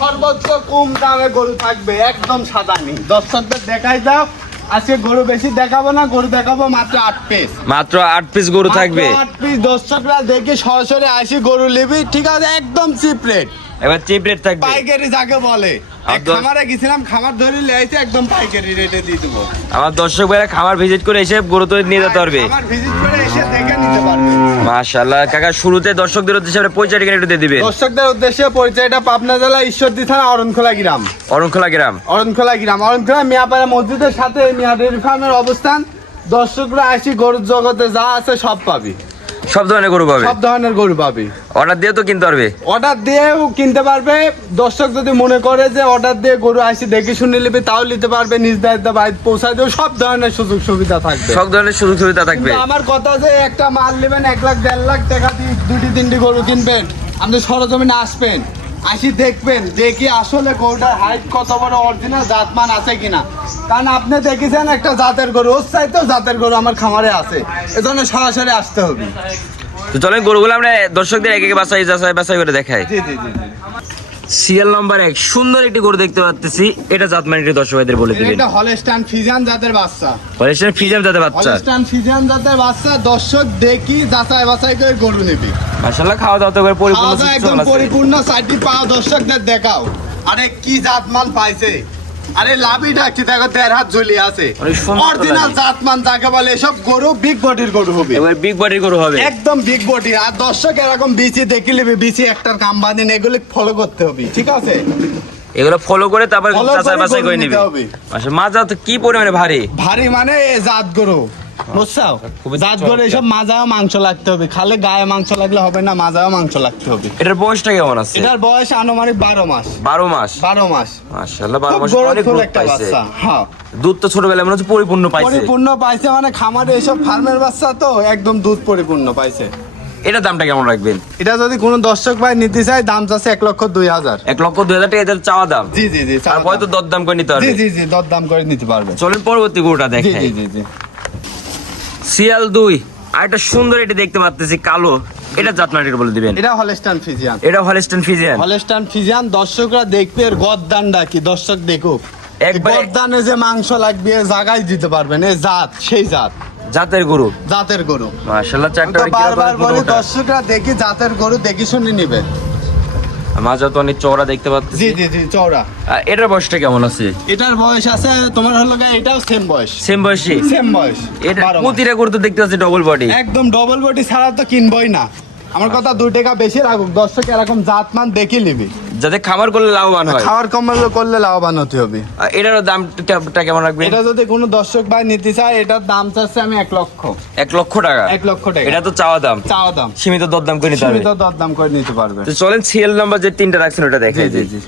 সর্বোচ্চ কম দামে গরু থাকবে একদম সাদা নেই। দর্শকদের দেখাই দাও আজকে গরু বেশি দেখাবো না গরু দেখাবো মাত্র আট পিস মাত্র আট পিস গরু থাকবে। আট পিস দর্শকরা দেখে সরাসরি আসি গরু নিবি ঠিক আছে একদম চিপ রেট এবার চিপ রেট থাকবে। পাইকারি যাকে বলে। খামারে গেছিলাম খামার ধরে লেগেছে একদম পাইকারি রেটে দিয়ে দেবো। আমার দর্শক ভাইরা খামার ভিজিট করে এসে গরু তো নিয়ে যেতে পারবে। খামার ভিজিট করে এসে দেখে নিতে পারবে। মাশাআল্লাহ কাকা শুরুতে দর্শকদের উদ্দেশ্যে আপনি পরিচয় ঠিকানা একটু দিয়ে দিবেন। দর্শকদের উদ্দেশ্যে পরিচয়টা পাবনা জেলা ঈশ্বরদী থানা অরণখোলা গ্রাম। অরণখোলা গ্রাম। অরণখোলা গ্রাম। অরণখোলা মিয়াপাড়া মসজিদের সাথে মিয়া ডেয়ারি ফার্মের অবস্থান। দর্শকরা আসি গরুর জগতে যা আছে সব পাবি। সব ধরনের গরু পাবে? সব ধরনের গরু পাবি। অর্ডার দিয়ে তো কিনতে পারবে? অর্ডার দিয়েও কিনতে পারবে। দর্শক যদি মনে করে যে অর্ডার দিয়ে গরু আসি দেখে শুনে নেবে তাও নিতে পারবে। নিজ দায়িত্ব বাড়িতে পৌঁছায় দেবে সব ধরনের সুযোগ সুবিধা থাকবে। সব ধরনের সুযোগ সুবিধা থাকবে। আমার কথা যে একটা মাল নেবেন এক লাখ দেড় লাখ টাকা দিয়ে দুটি তিনটি গরু কিনবেন আপনি সরজমিনে আসবেন। আসি দেখবেন দেখি আসলে গরুটার হাইট কত বড় অরিজিনাল জাতমান আছে কিনা। কারণ আপনি দেখেছেন একটা জাতের গরু ওর চাইতেও জাতের গরু আমার খামারে আছে। এজন্য সরাসরি আসতে হবে। তো চলেন গরুগুলো আমরা দর্শকদের এক এক বাসাই যাচাই বাছাই করে দেখাই। জি জি জি। সিরিয়াল নাম্বার এক। সুন্দর একটি গরু দেখতে পাচ্ছি এটা জাতমানিটি দর্শক ভাইদের বলে এটা দিবেন ফিজান জাতের বাচ্চা। হলিস্টাইন ফিজান জাতের বাচ্চা। হলস্টান ফিজান জাতের বাচ্চা। দর্শক দেখি যাচাই বাছাই করে গরু নিবি। মাশাআল্লাহ খাওয়া দাওয়া তো করে পরিপূর্ণ একদম পরিপূর্ণ সাইডটি পাওয়া দর্শকদের দেখাও। আরে কি জাতমান পাইছে? আরে লাভই ডাকছি দেখো দেড় হাত আছে। অরিজিনাল জাতমান যাকে বলে এসব গরু বিগ বডির গরু হবে। এবার বিগ বডির গরু হবে। একদম বিগ বডি আর দর্শক এরকম বিচি দেখে নেবে বিচি একটার কাম বাদিন এগুলি ফলো করতে হবে ঠিক আছে? এগুলো ফলো করে তারপর Follow করে বাছাই করে নিবে। আচ্ছা মাজা তো কি পরিমাণে ভারী? ভারী মানে জাত গরু। বুঝছাও? খুবই জাত এসব মাজাও মাংস লাগতে হবে। খালে গায়ে মাংস লাগলে হবে না মাজাও মাংস লাগতে হবে। এটার বয়সটা কেমন আছে? এটার বয়স আনুমানিক বারো মাস। বারো মাস? বারো মাস। মাশাআল্লাহ বারো মাস অনেক দুধ পাইছে। হ্যাঁ। দুধ তো ছোটবেলায় মনে হচ্ছে পরিপূর্ণ পাইছে। পরিপূর্ণ পাইছে মানে খামারে এসব ফার্মের বাচ্চা তো একদম দুধ পরিপূর্ণ পাইছে। এটার দামটা কেমন রাখবেন? এটা যদি কোনো দর্শক ভাই নিতে চায় দাম চাচ্ছে এক লক্ষ দুই হাজার। এক লক্ষ দুই হাজার টাকা চাওয়া দাম। জি জি জি তারপরে তো দরদাম করে নিতে জি পারবে। জি জি দর দাম করে নিতে পারবে। চলেন পরবর্তী গরুটা জি দেখে জি জি জি। সিয়াল দুই। আর একটা সুন্দর এটি দেখতে পাচ্ছি কালো। এটা জাতমাটির বলে দিবেন। এটা হলস্টান ফিজিয়ান। এটা হলিস্টন ফিজিয়ান। হলস্টান ফিজিয়ান দর্শকরা দেখবে এর গদ্দানটা কি? দর্শক দেখুক। একবারে- গদ্দানে যে মাংস লাগবে এ জায়গায় দিতে পারবেন। এই জাত সেই জাত। জাতের গরু। জাতের গরু। মাশাআল্লাহ চারটা বারবার বলি দর্শকরা দেখি জাতের গরু দেখি শুনে নিবে। মাজা তো অনেক চওড়া দেখতে পাচ্ছি জি জি জি চওড়া। এটার বয়সটা কেমন আছে? এটার বয়স আছে তোমার হলো এটাও সেম বয়স। সেম বয়সী সেম বয়স এটা। প্রতিটা গরু দেখতে পাচ্ছি ডবল বডি একদম ডবল বডি ছাড়া তো কিনবই না। আমার কথা দুই টাকা বেশি রাখুক দর্শক এরকম জাত মান দেখে নিবি। যাতে খাবার করলে লাভবান হয়। খাবার কম করলে লাভবান হতে হবে। এটার এটারও দামটা কেমন রাখবেন এটা যদি কোনো দর্শক ভাই নিতে চায় এটার দাম চাচ্ছে আমি এক লক্ষ। এক লক্ষ টাকা? এক লক্ষ টাকা। এটা তো চাওয়া দাম। চাওয়া দাম। সীমিত দরদাম করে নিতে হবে। সীমিত দরদাম করে নিতে পারবে। তো চলেন সিএল নাম্বার যে তিনটা রাখছেন ওটা দেখে জি জি।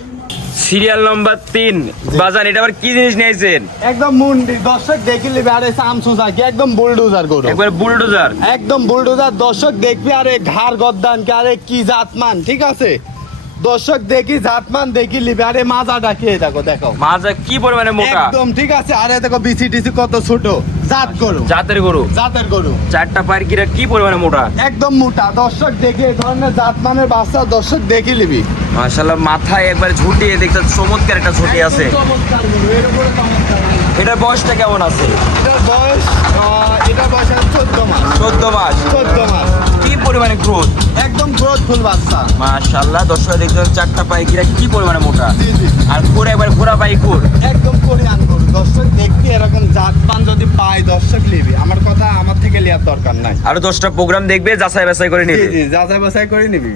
সিরিয়াল নাম্বার তিন। বাজান এটা আবার কি জিনিস নিয়েছেন? একদম মুন্ডি দর্শক দেখি নিবে আরে সামসুসা কি একদম বুলডোজার গরু। একবার বুলডোজার। একদম বুলডোজার দর্শক দেখবি আরে ঘাড় গদ্দান কে আরে কি জাতমান ঠিক আছে? দর্শক দেখি জাতমান দেখি লিবে। আরে মাজা ডাকিয়ে দেখো দেখো। মাজা কি পরিমাণে মোটা? একদম ঠিক আছে। আরে দেখো বিসি টিসি কত ছোট। জাত গরু। জাতের গরু। জাতের গরু। চারটা পায়ের কিরা কি পরিমাণে মোটা? একদম মোটা। দর্শক দেখে এই ধরনের জাতমানের বাচ্চা দর্শক দেখে লিবি। মাশাআল্লাহ মাথায় একবার ঝুটিয়ে দেখতে চমৎকার একটা ঝুটি আছে। গরু, গরু। এটার বয়সটা কেমন আছে? এটার বয়স এটার বয়স চোদ্দ মাস। চোদ্দ মাস। চোদ্দ মাস। পরিমাণে গ্রোথ একদম গ্রোথফুল বাচ্চা। মাশাআল্লাহ দর্শক দেখতে পাচ্ছেন চারটা পাই কিরা কি পরিমাণে মোটা? জি জি। আর পুরো একবার ঘোরা পাই ঘুর একদম কোরিয়ান গরু। দর্শক দেখতে এরকম পায় দর্শক নিবি আমার কথা আমার থেকে লিয়ার দরকার নাই। আরও দশটা প্রোগ্রাম দেখবে যাচাই বাছাই করে জি নিবে। জি যাচাই বাছাই করে নিবি।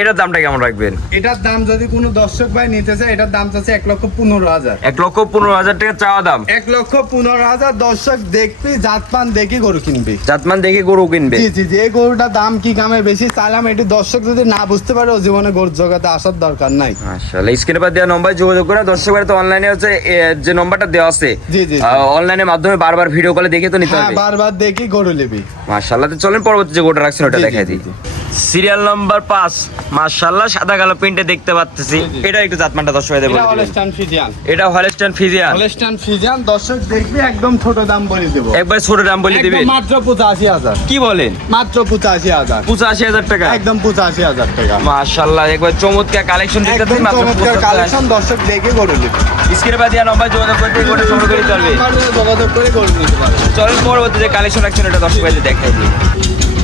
এটার দামটা কেমন রাখবেন? এটার দাম যদি কোনো দর্শক ভাই নিতে চায় এটার দাম চাচ্ছে এক লক্ষ পনেরো হাজার। এক লক্ষ পনেরো হাজার টাকা চাওয়া দাম। এক লক্ষ পনেরো হাজার দর্শক দেখবি জাত পান দেখি গরু কিনবি। জাতমান দেখে গরু কিনবে। জি জি এই গরুটার দাম কি কামে বেশি? চাইলাম এটি দর্শক যদি না বুঝতে পারে ও জীবনে গরুর জগতে আসার দরকার নাই। মাশাআল্লাহ স্ক্রিনে পর দেওয়া নম্বরে যোগাযোগ করে দর্শক তো অনলাইনে হচ্ছে যে নম্বরটা দেওয়া আছে জি, জি, জি। অনলাইনের মাধ্যমে বারবার ভিডিও কলে দেখে তো নিতে হ্যাঁ হবে। বারবার দেখি গরু নিবি। মাশাআল্লাহ তো চলেন পরবর্তী যে গোটা রাখছেন ওটা দেখাই দিই। সিরিয়াল নাম্বার পাঁচ। মার্শাল্লাহ সাদা কালো প্রিন্টে দেখতে পাচ্ছি। এটা একটু জাতমানটা দর্শক ভাইদের বলে হলস্টাইন ফিজিয়ান এটা হলেস্টান ফিজিয়ান হলস্টাইন ফিজিয়ান দর্শক দেখবি একদম ছোট দাম বলে দেবো। একবার ছোট দাম বলে দিবেন। মাত্র পঁচাশি হাজার। কি বলেন? মাত্র পঁচাশি হাজার। পঁচাশি হাজার টাকা? একদম পঁচাশি হাজার টাকা। মার্শাল্লাহ একবার চমৎকার কালেকশন দেখতে একদম মাত্র চমৎকার কালেকশন দর্শক দেখে গরু নিতে স্ক্রিনে বাদিয়া নম্বর যোগাযোগ করতে করে চলবে যোগাযোগ করে গরু নিতে পারবে। চলেন পরবর্তী যে কালেকশন রাখছেন এটা দর্শক ভাইদের দেখাই দিই।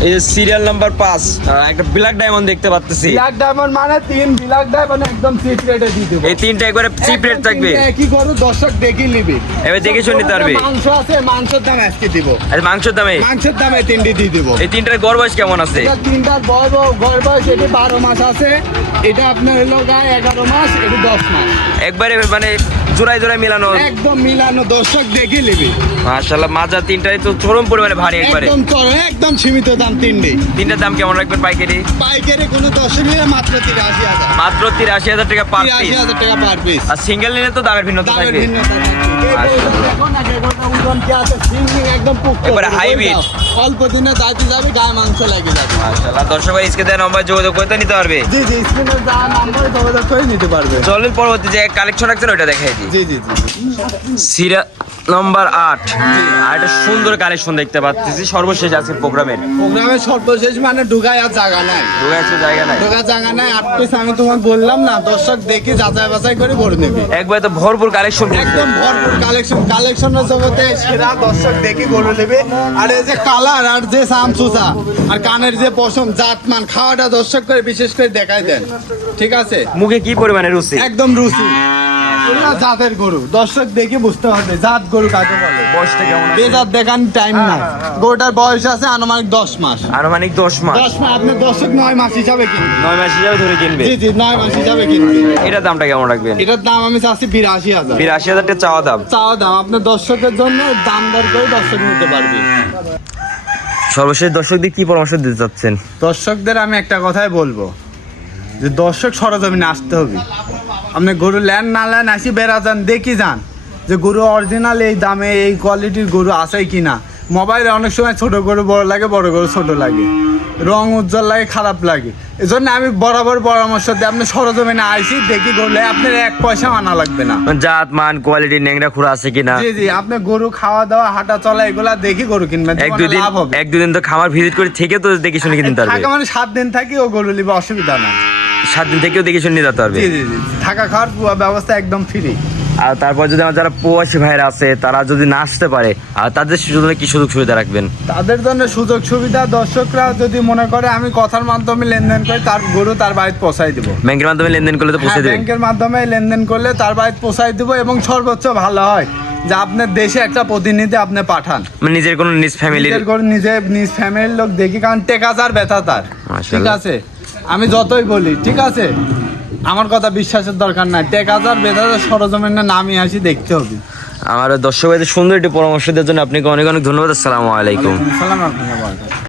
এই যে সিরিয়াল নাম্বার পাঁচ একটা ব্ল্যাক ডায়মন্ড দেখতে পাচ্ছি ব্ল্যাক ডায়মন্ড মানে তিন ব্ল্যাক ডায়মন্ড একদম চিপ রেটে দিয়ে দেবো। এই তিনটা একবারে চিপ রেট থাকবে। একই গরু দর্শক দেখে নিবি। এবার দেখে শুনে নিতে পারবে। মাংস আছে মাংসের দাম আজকে দিব। আর মাংসের দামে? মাংসের দামে তিনটি দিয়ে দিব। এই তিনটার গড় বয়স কেমন আছে? তিনটার বয় গড় বয়স এটি বারো মাস আছে। এটা আপনার হলো গায়ে এগারো মাস এটি দশ মাস। একবারে মানে জোড়ায় জোড়ায় মিলানো। একদম মিলানো দর্শক দেখে নিবি। মাশাআল্লাহ মাজা তিনটাই তো চরম পরিমাণে ভারী একবারে। একদম চল একদম সীমিত দাম তিনটি। তিনটার দাম কেমন রাখবেন পাইকারি? পাইকারি কোনো দর্শক নিলে মাত্র তিরাশি হাজার। মাত্র তিরাশি হাজার টাকা পার পিস হাজার টাকা পার পিস আর সিঙ্গেল নিলে তো দামের ভিন্নতা থাকবে। দেখো আছে। অল্প দিনে যাইতে যাবে গায়ে মাংস লাগে যাবে। মাশাআল্লাহ দর্শক ভাই স্ক্রিনে দেওয়া নম্বর যোগাযোগ করতে নিতে পারবে। জি জি স্ক্রিনে যা নাম্বার যোগাযোগ করে নিতে পারবে। চলেন পরবর্তী যে কালেকশন রাখছেন ওইটা দেখাই দিই জি জি জি সিরা নম্বর আট। আর একটা সুন্দর কালেকশন দেখতে পাচ্ছি। সর্বশেষ আছে প্রোগ্রামের। প্রোগ্রামের সর্বশেষ মানে ঢুকায় আর জায়গা নাই। ঢুকে আছে জায়গা নাই? ঢোকার জায়গা নাই। আট পিস আমি তোমার বললাম না দর্শক দেখে যাচাই বাছাই করে করে নেবে। একবার তো ভরপুর কালেকশন একদম ভরপুর কালেকশন কালেকশনের জগতে সেরা দর্শক দেখে নেবে। আর এই যে কালার আর যে সামসুসা আর কানের যে পশম জাতমান খাওয়াটা দর্শক করে বিশেষ করে দেখাই দেন। ঠিক আছে? মুখে কি পরিমাণে রুচি? একদম রুচি। জাতের গরু। দর্শক দেখে বুঝতে হবে জাত গরু কাকে বলে। বয়সটা কেমন আছে? বেজাত দেখান টাইম না গরুটার বয়স আছে আনুমানিক দশ মাস। আনুমানিক দশ মাস। দশ মাস আপনার দর্শক নয় মাস হিসাবে কিনবে। নয় মাস হিসাবে ধরে কিনবে? জি জি নয় মাস হিসাবে কিনবে। এটার দামটা কেমন রাখবেন? এটার দাম আমি চাচ্ছি বিরাশি হাজার। বিরাশি হাজার টাকা চাওয়া দাম। চাওয়া দাম আপনার দর্শকের জন্য দাম দর করে দর্শক নিতে পারবে। সর্বশেষ দর্শকদের কি পরামর্শ দিতে চাচ্ছেন? দর্শকদের আমি একটা কথাই বলব যে দর্শক সরজমিনে আসতে হবে। আপনি গরু ল্যান না ল্যান আসি বেড়া যান দেখি যান যে গরু অরিজিনাল এই দামে এই কোয়ালিটির গরু আছে কি না মোবাইলে অনেক সময় ছোট গরু বড় লাগে বড় গরু ছোট লাগে। রং উজ্জ্বল লাগে খারাপ লাগে। এজন্য আমি বরাবর পরামর্শ দিই আপনি সরজমিনে আইসি দেখি গরলে আপনার এক পয়সা আনা লাগবে না। জাত মান কোয়ালিটি ন্যাংরা খুঁড়া আছে কিনা? জি জি আপনি গরু খাওয়া দাওয়া হাঁটা চলা এগুলা দেখি গরু কিনবেন এক দুদিন লাভ হবে। এক দুদিন তো খামার ভিজিট করে থেকে তো দেখে শুনে কিনতে পারবে। থাকা মানে সাত দিন থাকি ও গরু নিবে অসুবিধা নাই। সাত দিন থেকেও দেখে শুনে যেতে পারবে? থাকা খাওয়ার ব্যবস্থা একদম ফ্রি আর তারপর যদি আমার যারা প্রবাসী ভাইরা আছে তারা যদি না আসতে পারে আর তাদের জন্য কি সুযোগ সুবিধা রাখবেন? তাদের জন্য সুযোগ সুবিধা দর্শকরা যদি মনে করে আমি কথার মাধ্যমে লেনদেন করি তার গরু তার বাড়িতে পৌঁছাই দিব। ব্যাংকের মাধ্যমে লেনদেন করলে তো পৌঁছে দেবেন ব্যাংকের মাধ্যমে লেনদেন করলে তার বাড়িতে পৌঁছাই দিব এবং সর্বোচ্চ ভালো হয় যে আপনার দেশে একটা প্রতিনিধি আপনি পাঠান। মানে নিজের কোনো নিজ ফ্যামিলির নিজের নিজ ফ্যামিলির লোক দেখি কারণ টেকাজার ব্যথা তার। ঠিক আছে? আমি যতই বলি ঠিক আছে? আমার কথা বিশ্বাসের দরকার নাই। টেক হাজার বেদাজার সরজমিনে নামি আসি দেখতে হবে। আমার দর্শক সুন্দর একটি পরামর্শ দেওয়ার জন্য আপনাকে অনেক অনেক ধন্যবাদ। আসসালামু আলাইকুম। সালাম